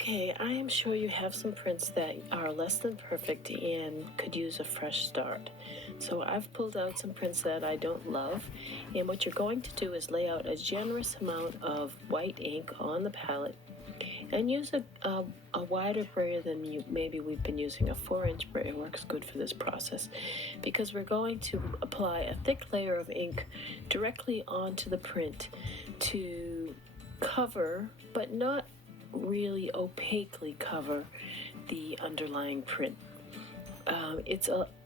Okay, I am sure you have some prints that are less than perfect and could use a fresh start. So I've pulled out some prints that I don't love, and what you're going to do is lay out a generous amount of white ink on the palette and use a wider brayer than maybe we've been using. A 4-inch brayer works good for this process because we're going to apply a thick layer of ink directly onto the print to cover, but not really opaquely cover, the underlying print.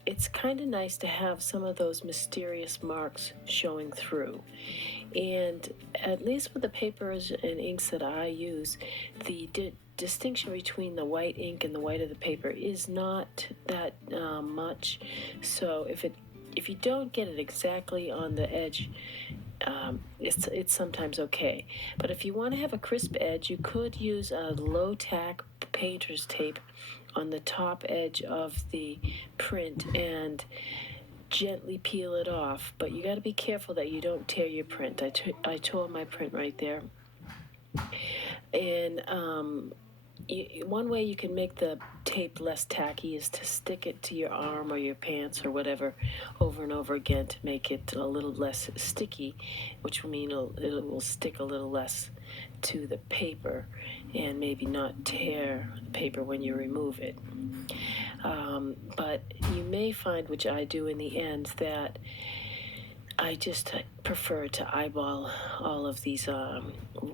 It's kind of nice to have some of those mysterious marks showing through. And at least with the papers and inks that I use, the distinction between the white ink and the white of the paper is not that much. So if you don't get it exactly on the edge, it's sometimes okay. But if you want to have a crisp edge, you could use a low tack painter's tape on the top edge of the print and gently peel it off. But you got to be careful that you don't tear your print. I tore my print right there. And one way you can make the tape less tacky is to stick it to your arm or your pants or whatever over and over again to make it a little less sticky, which will mean it will stick a little less to the paper and maybe not tear the paper when you remove it. But you may find, which I do in the end, that I just prefer to eyeball all of these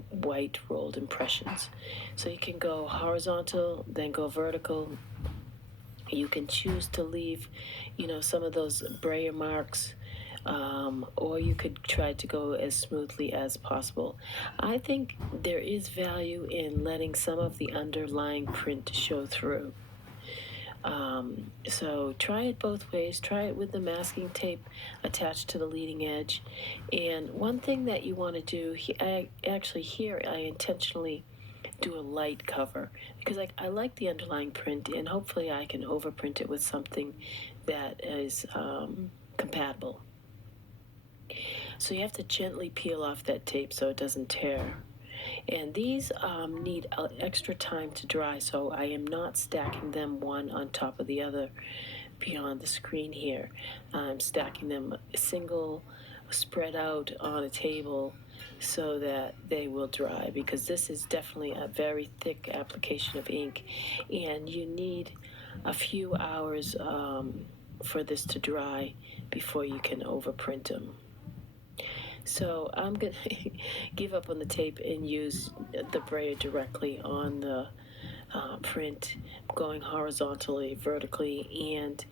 white rolled impressions. So you can go horizontal, then go vertical. You can choose to leave, some of those brayer marks, or you could try to go as smoothly as possible. I think there is value in letting some of the underlying print show through. So try it both ways. Try it with the masking tape attached to the leading edge. And one thing that you want to do, I intentionally do a light cover because I like the underlying print, and hopefully I can overprint it with something that is compatible. So you have to gently peel off that tape so it doesn't tear. And these need extra time to dry, so I am not stacking them one on top of the other beyond the screen here. I'm stacking them single, spread out on a table so that they will dry, because this is definitely a very thick application of ink, and you need a few hours for this to dry before you can overprint them. So I'm going to give up on the tape and use the brayer directly on the print, going horizontally, vertically, and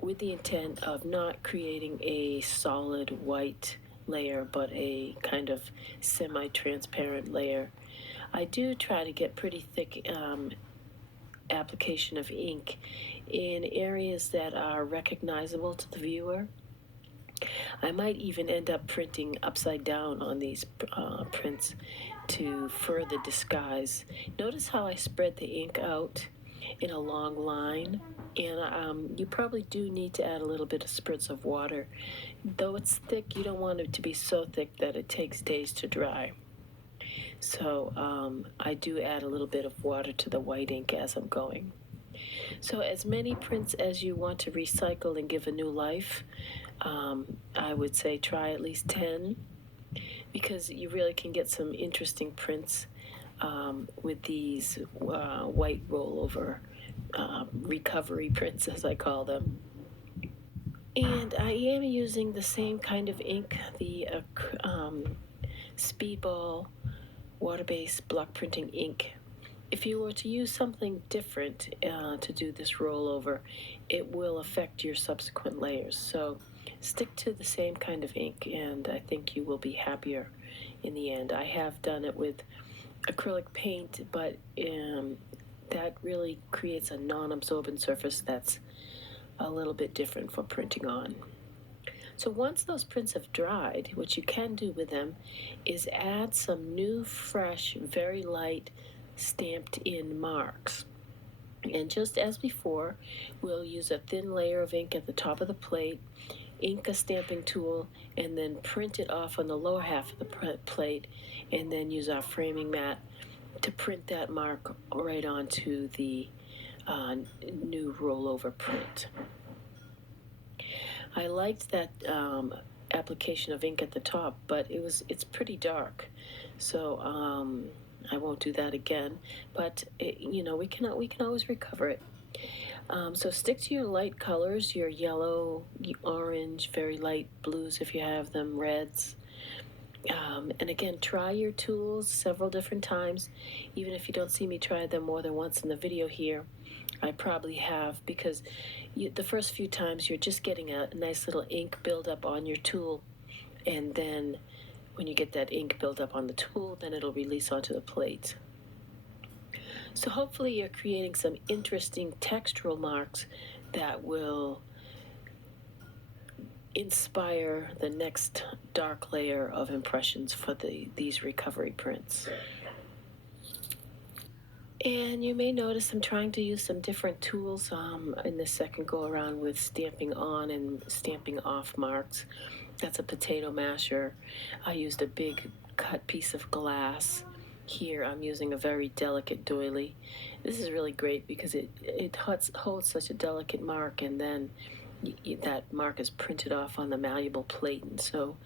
with the intent of not creating a solid white layer, but a kind of semi-transparent layer. I do try to get pretty thick application of ink in areas that are recognizable to the viewer. I might even end up printing upside down on these prints to further disguise. Notice how I spread the ink out in a long line, and you probably do need to add a little bit of spritz of water. Though it's thick, you don't want it to be so thick that it takes days to dry. So I do add a little bit of water to the white ink as I'm going. So as many prints as you want to recycle and give a new life, I would say try at least 10, because you really can get some interesting prints with these white rollover recovery prints, as I call them. And I am using the same kind of ink, the Speedball water-based block printing ink. If you were to use something different to do this rollover, it will affect your subsequent layers. So stick to the same kind of ink, and I think you will be happier in the end. I have done it with acrylic paint, but that really creates a non-absorbent surface that's a little bit different for printing on. So once those prints have dried, what you can do with them is add some new, fresh, very light stamped in marks. And just as before, we'll use a thin layer of ink at the top of the plate, ink a stamping tool, and then print it off on the lower half of the plate, and then use our framing mat to print that mark right onto the new rollover print. I liked that application of ink at the top, but it's pretty dark, so I won't do that again. But we can always recover it. So stick to your light colors, your yellow, orange, very light blues if you have them, reds. And again, try your tools several different times. Even if you don't see me try them more than once in the video here, I probably have, because the first few times you're just getting a nice little ink buildup on your tool, and then when you get that ink buildup on the tool, then it'll release onto the plate. So hopefully you're creating some interesting textural marks that will inspire the next dark layer of impressions for these recovery prints. And you may notice I'm trying to use some different tools in the second go around with stamping on and stamping off marks. That's a potato masher. I used a big cut piece of glass. Here I'm using a very delicate doily. This is really great because it holds such a delicate mark, and then that mark is printed off on the malleable plate, and so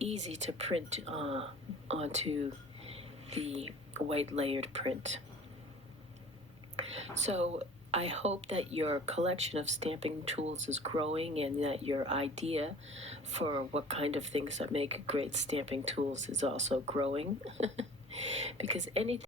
easy to print onto the white layered print. So I hope that your collection of stamping tools is growing, and that your idea for what kind of things that make great stamping tools is also growing. Because anything